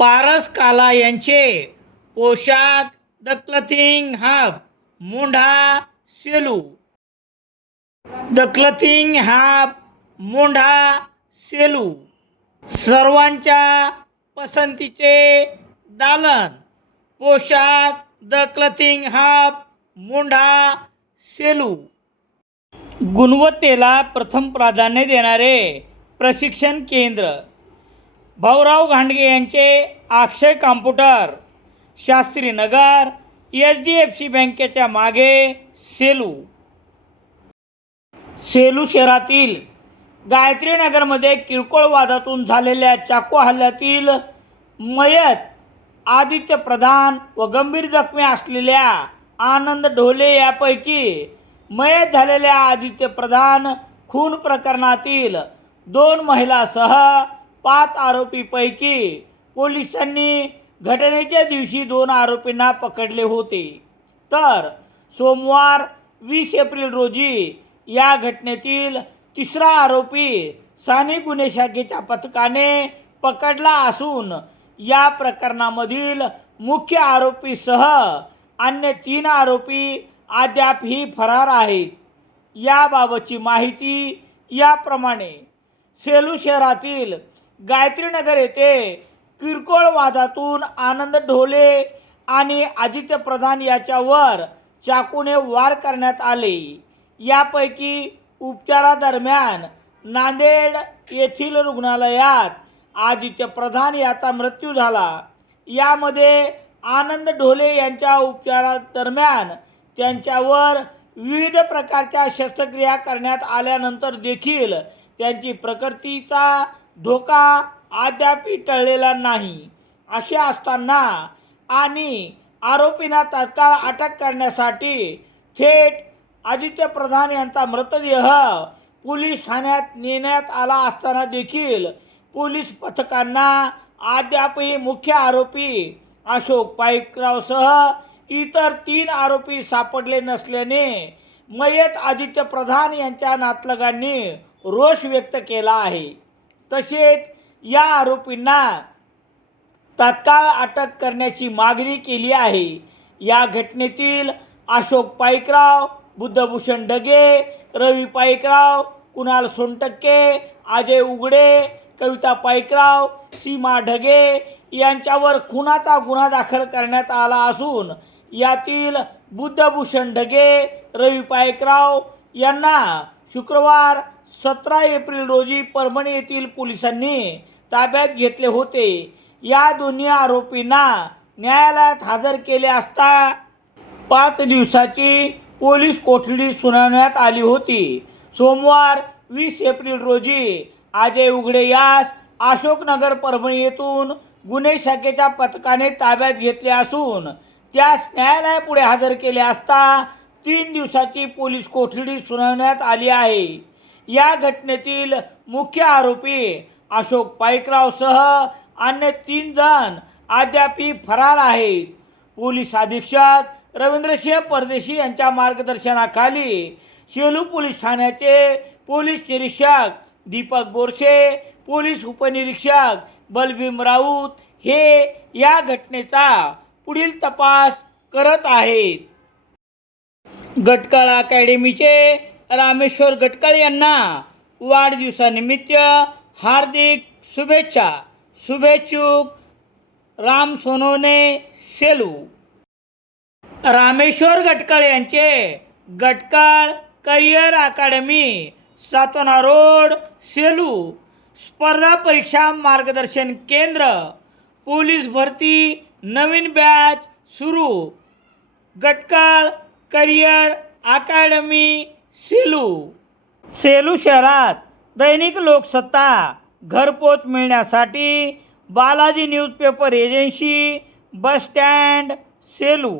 पारस काला यांचे पोशाख the clothing hub Mondha Selu. The clothing hub Mondha Selu सर्वांच्या पसंतीचे दालन. पोशाख the clothing hub Mondha Selu. गुणवत्तेला प्रथम प्राधान्य देणारे प्रशिक्षण केंद्र. भाऊराव घांडगे यांचे अक्षय कॉम्प्युटर, शास्त्रीनगर, HDFC बँकेच्या मागे, सेलू. सेलू शहरातील गायत्रीनगरमध्ये किरकोळ वादातून झालेल्या चाकू हल्ल्यातील मयत आदित्य प्रधान व गंभीर जखमी असलेल्या आनंद ढोले यापैकी मयत झालेल्या आदित्य प्रधान खून प्रकरणातील 2 महिलासह 5 आरोपींपैकी पोलिसांनी घटनेच्या दिवशी 2 आरोपींना पकडले होते. तर सोमवार 20 एप्रिल रोजी या घटनेतील 3रा आरोपी स्थानिक गुन्हे शाखेच्या पथकाने पकडला असून या प्रकरणामधील मुख्य आरोपीसह अन्य 3 आरोपी अद्यापही फरार आहेत. याबाबतची माहिती याप्रमाणे. सेलू शहरातील गायत्रीनगर येथे किरकोळ वादातून आनंद ढोले आणि आदित्य प्रधान याच्यावर चाकूने वार करण्यात आले. यापैकी उपचारादरम्यान नांदेड येथील रुग्णालयात आदित्य प्रधान याचा मृत्यू झाला. यामध्ये आनंद ढोले यांच्या उपचारादरम्यान त्यांच्यावर विविध प्रकारच्या शस्त्रक्रिया करण्यात आल्यानंतर देखील त्यांची प्रकृतीचा धोका अद्याप टळलेला नाही. असे असताना आणि आरोपींना तात्काळ अटक करण्यासाठी थेट आदित्य प्रधान यांचा मृतदेह पोलीस ठाण्यात नेण्यात आला असताना देखील पोलीस पथकांना अद्यापही मुख्य आरोपी अशोक पाईकरावसह इतर 3 आरोपी सापडले नसल्याने मयत आदित्य प्रधान यांच्या नातलगांनी रोष व्यक्त केला आहे. तसेच या आरोपींना तात्काळ अटक करण्याची मागणी केली आहे. या घटनेतील अशोक पाईकराव, बुद्धभूषण ढगे, रवी पाईकराव, कुणाल सोनटक्के, अजय उघडे, कविता पाईकराव, सीमा ढगे यांच्यावर खुनाचा गुन्हा दाखल करण्यात आला असून यातील बुद्धभूषण ढगे, रवी पाईकराव यांना शुक्रवार 17 एप्रिल रोजी परभणी येथील पोलिसांनी ताब्यात घेतले होते. या दोन्ही आरोपींना न्यायालयात हजर केले असता 5 दिवसाची पोलीस कोठडी सुनावण्यात आली होती. सोमवार 20 एप्रिल रोजी अजय उघडे यास अशोकनगर परभणी येथून गुन्हे शाखेच्या पथकाने ताब्यात घेतले असून त्यास न्यायालयापुढे हजर केले असता 3 दिवसाची पोलीस कोठडी सुनावण्यात आली आहे. या घटनेतील मुख्य आरोपी अशोक पाईकरावसह अन्य 3 जण अद्यापही फरार आहेत. पोलीस अधीक्षक रवींद्रसिंह परदेशी यांच्या मार्गदर्शनाखाली सेलू पोलीस ठाण्याचे पोलीस निरीक्षक दीपक बोरसे, पोलीस उपनिरीक्षक बलभीम राऊत हे या घटनेचा पुढील तपास करत आहेत. गटकळ अकॅडमीचे रामेश्वर गटकळ यांना वाढदिवसानिमित्त हार्दिक शुभेच्छा. शुभेच्छुक राम सोनवणे, सेलू. रामेश्वर गटकळ यांचे Gatkal career academy, Satona road, Selu. स्पर्धा परीक्षा मार्गदर्शन केंद्र, पोलीस भरती नवीन बॅच सुरू. Gatkal career academy, Selu. सेलू शहरात दैनिक लोकसत्ता घरपोच मिळण्यासाठी Balaji newspaper agency, bus stand, Selu.